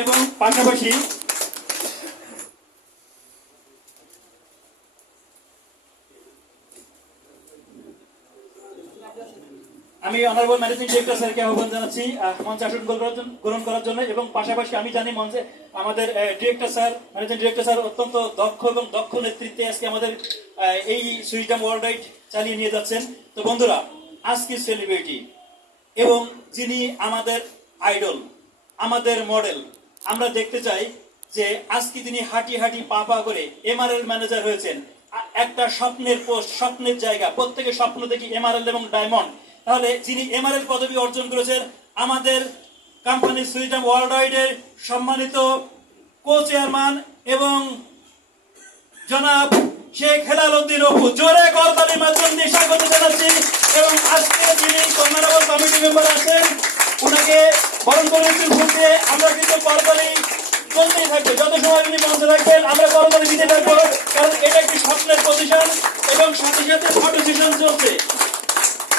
এবং পাশাপাশি আমি অনারেবল ম্যানেজিং ডিরেক্টর স্যারকে আহ্বান জানাচ্ছি মঞ্চে আসন গ্রহণ করার জন্য। এবং পাশাপাশি আমি জানি মঞ্চে আমাদের director sir, managing director sir অত্যন্ত দক্ষ এবং দক্ষ নেতৃত্বে আজকে আমাদের এই সুইডাম ওয়ার্ল্ড রাইড চালিয়ে নিয়ে যাচ্ছেন। তো বন্ধুরা, আজকে সেলিব্রিটি এবং যিনি আমাদের আইডল, আমাদের মডেল, আমরা দেখতে চাই যে আজকে তিনি হাঁটি হাঁটি পা পা করে এমআরএল ম্যানেজার হয়েছেন। একটা স্বপ্নের পোস্ট, স্বপ্নের জায়গা, প্রত্যেকের স্বপ্ন দেখি এমআরএল এবং ডায়মন্ড। তাহলে যিনি এমআরএল পদবি অর্জন করেছেন, আমাদের কোম্পানি সুইডাম ওয়ার্ল্ড রাইডের সম্মানিত কো চেয়ারম্যান এবং জনাব শেখ হেলাল উদ্দিন অপু, জোরে করতালির মাধ্যমে দিয়ে স্বাগত জানাচ্ছি। এবং আজকে যিনি অনারেবল কমিটি মেম্বার আছেন, ওনাকে বরণ করে ফুলতে আমরা কিন্তু করতালি চলতেই থাকবে। যত সময় তিনি মঞ্চে থাকবেন আমরা করতালি দিতে থাকবো, কারণ এটা একটি স্বপ্নের পজিশন এবং সাথে সাথে ফটো সেশন চলছে।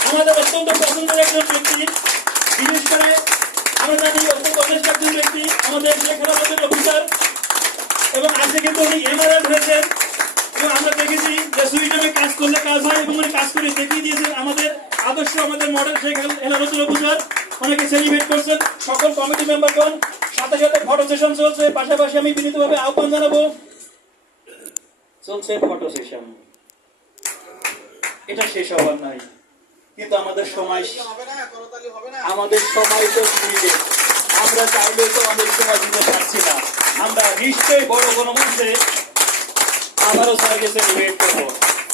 আমাদের অত্যন্ত পছন্দের একজন ব্যক্তি, বিশেষ করে আমরা জানি অত্যন্ত অনেক একজন ব্যক্তি আমাদের শেখ হেলাল উদ্দিন অপু স্যার, এবং আজকে কিন্তু উনি এমআরএল হয়েছেন। এবং আমরা দেখেছি যে সুইডেনে কাজ করলে কাজ হয়, এবং উনি কাজ করে দেখিয়ে দিয়েছেন। আমাদের আদর্শ, আমাদের মডেল শেখ হেলাল উদ্দিন অপু স্যার অনেকে সেলিব্রেট করছেন। সকল কমিটি মেম্বারগণ, সাথে সাথে ফটো সেশন চলছে। পাশাপাশি আমি বিনীতভাবে আহ্বান জানাবো, চলছে ফটো সেশন, এটা শেষ হওয়ার নাই, কিন্তু আমাদের সময় তো লিমিটেড। আমরা চাইলে তো অনেক সময় দিতে পারছি না। আমরা নিশ্চয়ই বড় কোনো মঞ্চে আবারও স্যারকে সেলিব্রেট করবো।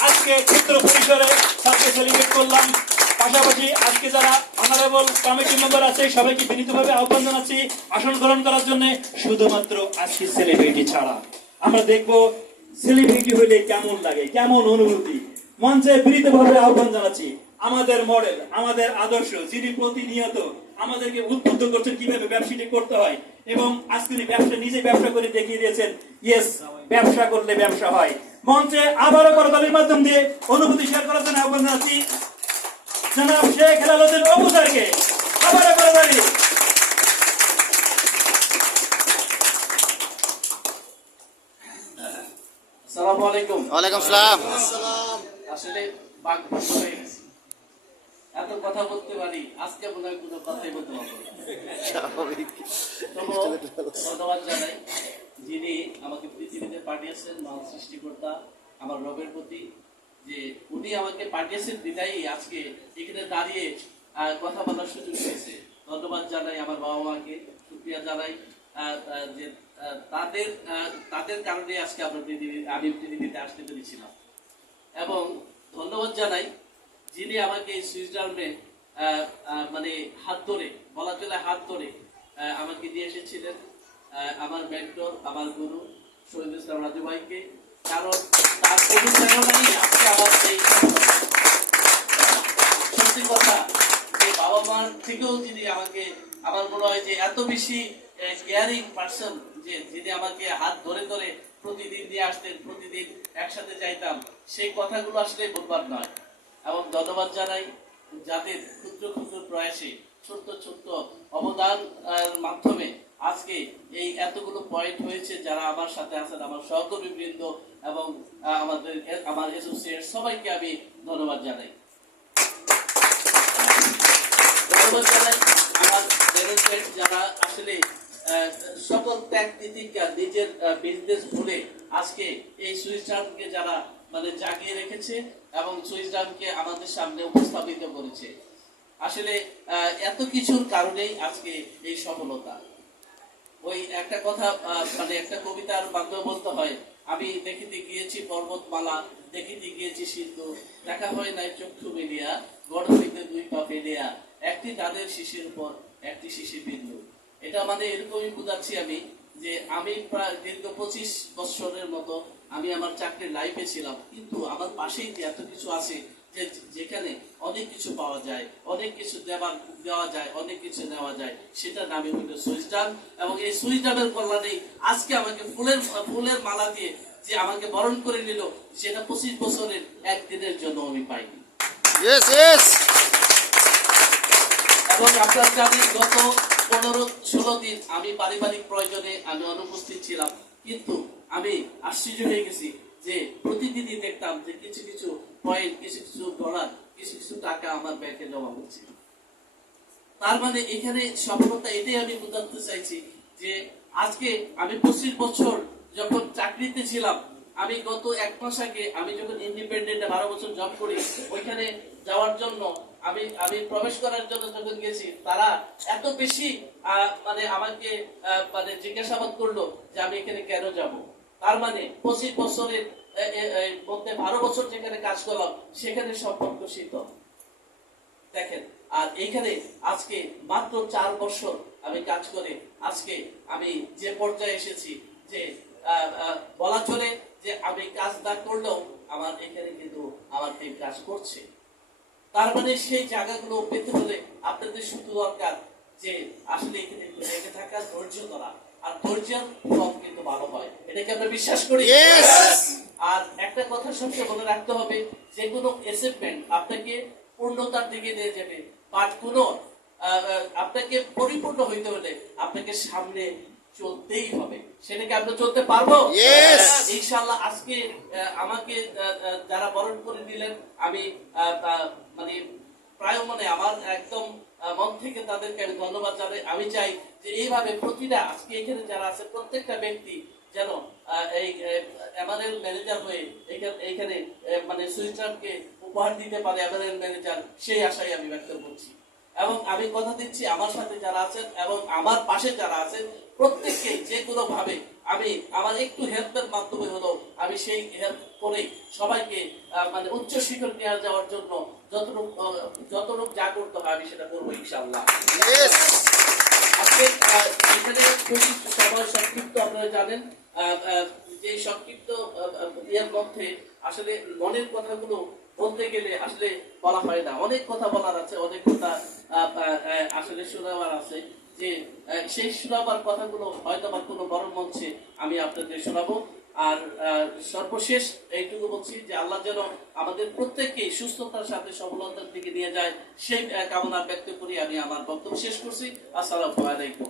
আজকে ক্ষুদ্র পরিসরে স্যারকে সেলিব্রেট করলাম। পাশাপাশি আজকে যারা অনারেবল কমিটি মেম্বার আছে সবাইকে বিনীতভাবে আহ্বান জানাচ্ছি আসন গ্রহণ করার জন্য। শুধুমাত্র আজকে সেলিব্রিটি ছাড়া আমরা দেখবো সেলিব্রিটি হইলে কেমন লাগে, কেমন অনুভূতি। মঞ্চে বিনীতভাবে আহ্বান জানাচ্ছি আমাদের মডেল, আমাদের আদর্শ, যিনি প্রতিনিয়ত আমাদেরকে উদ্বুদ্ধ করছেন কিভাবে ব্যবসাটি করতে হয়। এবং আজকে নিজে ব্যবসা করে দেখিয়ে দিয়েছেন, ইয়েস, ব্যবসা করলে ব্যবসা হয়। মঞ্চে আবারও করতালির মাধ্যম দিয়ে অনুভূতি শেয়ার করার জন্য আহ্বান জানাচ্ছি জনাব শেখ হেলাল উদ্দিন অপু স্যারকে। আবারও করতালি। আসসালামু আলাইকুম। ওয়ালাইকুম সালাম। আসলে এত কথা বলতে পারি, আজকে মনে হয় কোনো কথাই বলতে পারবো না। ধন্যবাদ জানাই যিনি আমাকে পৃথিবীতে পাঠিয়েছেন, মহান সৃষ্টিকর্তা আমার রবের প্রতি, যে উনি আমাকে পাঠিয়েছেন বিদায়ী আজকে এখানে দাঁড়িয়ে কথা বলার সুযোগ পেয়েছে। ধন্যবাদ জানাই আমার বাবা মাকে, শুকরিয়া জানাই যে তাদের কারণে আজকে আমি পৃথিবীতে আসতে পেরেছিলাম। এবং ধন্যবাদ জানাই যিনি আমাকে এই সুইজারল্যান্ডে মানে হাত ধরে, বলা চলে হাত ধরে আমাকে দিয়ে এসেছিলেন, আমার মেন্টর, আমার গুরু শহীদ ইসলাম রাজু ভাইকে। কারণ তার অনুপ্রেরণাই আজকে আমার এই সত্যি কথা, যে বাবা মার থেকেও যিনি আমাকে, আমার মনে হয় যে এত বেশি কেয়ারিং পার্সন, যে যিনি আমাকে হাত ধরে ধরে প্রতিদিন নিয়ে আসতেন, প্রতিদিন একসাথে যাইতাম, সেই কথাগুলো আসলে বলবার নয়। এবং ধন্যবাদ জানাই যাদের ক্ষুদ্র ক্ষুদ্র প্রয়াসে, ছোট্ট ছোট্ট অবদান মাধ্যমে আজকে এই এতগুলো পয়েন্ট হয়েছে। যারা আমার সাথে আছেন, আমার সহকর্মী বৃন্দ এবং আমার অ্যাসোসিয়েট, সবাইকে আমি ধন্যবাদ জানাই। ধন্যবাদ জানাই আমার ম্যানেজমেন্ট, যারা আসলে সকল ত্যাগ নীতিকা নিজের বিজনেস ভুলে আজকে এই সুইজারল্যান্ডকে যারা মানে জাগিয়ে রেখেছে এবং সুইজারল্যান্ডকে আমাদের সামনে উপস্থাপিত করেছে। আসলে এত কিছুর কারণেই আজকে এই সফলতা। ওই একটা কথা, মানে একটা কবিতার মাধ্যমে বলতে হয়, আমি দেখিতে গিয়েছি পর্বতমালা, দেখিতে গিয়েছি সিন্ধু, দেখা হয় নাই চক্ষু মেলিয়া, গড় হইতে দুই পা ফেলিয়া, একটি তাদের শিশির উপর একটি শিশির বিন্দু। এটা মানে এরকমই বুঝাচ্ছি আমি, যে আমি প্রায় দীর্ঘ 25 বছরের মতো আমি আমার চাকরির লাইফে ছিলাম, কিন্তু আমার পাশেই যে এত কিছু আছে, যে যেখানে অনেক কিছু পাওয়া যায়, অনেক কিছু দেওয়া যায়, অনেক কিছু নেওয়া যায়, সেটার নামই হইল সুইজারল্যান্ড। এবং এই সুইজারল্যান্ডের কল্যাণেই আজকে আমাকে ফুলের মালা দিয়ে যে আমাকে বরণ করে নিল, সেটা 25 বছরের একদিনের জন্য আমি পাইনি। এবং আপনারা জানেন গত 15-16 দিন আমি পারিবারিক প্রয়োজনে আমি অনুপস্থিত ছিলাম, কিন্তু আমি আশ্চর্য হয়ে গেছি যে প্রতিদিনই দেখতাম যে কিছু কিছু পয়েন্ট, কিছু কিছু ডলার, কিছু কিছু টাকা আমার ব্যাংকে জমা হচ্ছে। তার মানে এখানে সফলতা এটাই আমি বোঝাতে চাইছি যে আজকে আমি 25 বছর যখন চাকরিতে ছিলাম, আমি গত 1 মাস আগে আমি যখন ইন্ডিপেন্ডেন্টে 12 বছর জব করি, ওইখানে যাওয়ার জন্য আমি প্রবেশ করার জন্য যখন গেছি, তারা এত বেশি মানে আমাকে মানে জিজ্ঞাসাবাদ করলো যে আমি এখানে কেন যাব। তার মানে 25 বছরের মধ্যে 12 বছর যেখানে কাজ করলাম সেখানে সম্পর্ক শীতল। দেখেন, আর এইখানে আজকে মাত্র 4 বছর আমি কাজ করে আজকে আমি যে পর্যায়ে এসেছি যে বলা চলে যে আমি কাজ না করলেও আমার এখানে কিন্তু আমার টিম কাজ করছে। তার মানে সেই জায়গাগুলো পেতে হলে আপনাদের শুধু দরকার যে আসলে এখানে একটু লেগে থাকা, ধৈর্য ধরা, আর ধৈর্যের ফল কিন্তু ভালো হয়, এটাকে আমরা বিশ্বাস করি। আর একটা কথা সবসময় মনে রাখতে হবে, যে কোনো অ্যাচিভমেন্ট আপনাকে পূর্ণতার দিকে নিয়ে যাবে, বাট কোনো আপনাকে পরিপূর্ণ হইতে হলে আপনাকে সামনে চলতেই হবে। সেটাকে আমরা চলতে পারবো ইনশাআল্লাহ। আজকে আমাকে যারা বরণ করে দিলেন, আমি মানে প্রায় মনে আমার একদম মন থেকে তাদেরকে আমি ধন্যবাদ জানাই। আমি চাই যে এইভাবে প্রতিটা আজকে এখানে যারা আছে প্রত্যেকটা ব্যক্তি যেন এই এমআরএল ম্যানেজার হয়ে এইখানে মানে সুইজারল্যান্ডকে উপহার দিতে পারে এমআরএল ম্যানেজার, সেই আশাই আমি ব্যক্ত করছি। এবং আমি কথা দিচ্ছি আমার সাথে যারা আছেন এবং আমার পাশে যারা আছেন প্রত্যেককে যে কোনো ভাবে আমি আমার একটু হেল্পের মাধ্যমে হলো আমি সেই হেল্প করে সবাইকে মানে উচ্চ শিখর নিয়ে যাওয়ার জন্য যতটুকু যা করতে হয় আমি সেটা করবো ইনশাআল্লাহ। আজকে এখানে খুবই সময় সংক্ষিপ্ত, আপনারা জানেন যে সংক্ষিপ্ত ইয়ার মধ্যে আসলে মনের কথাগুলো বলতে গেলে আসলে বলা হয় না, অনেক কথা বলার আছে, অনেক কথা আসলে শোনাবার আছে, যে সেই শোনাবার কথাগুলো হয়তো বা কোনো বড় মঞ্চে আমি আপনাদের শোনাবো। আর সর্বশেষ এইটুকু বলছি যে আল্লাহ যেন আমাদের প্রত্যেককে সুস্থতার সাথে সফলতার দিকে নিয়ে যায়, সেই কামনা ব্যক্ত করি আমি আমার বক্তব্য শেষ করছি। আসসালামু আলাইকুম।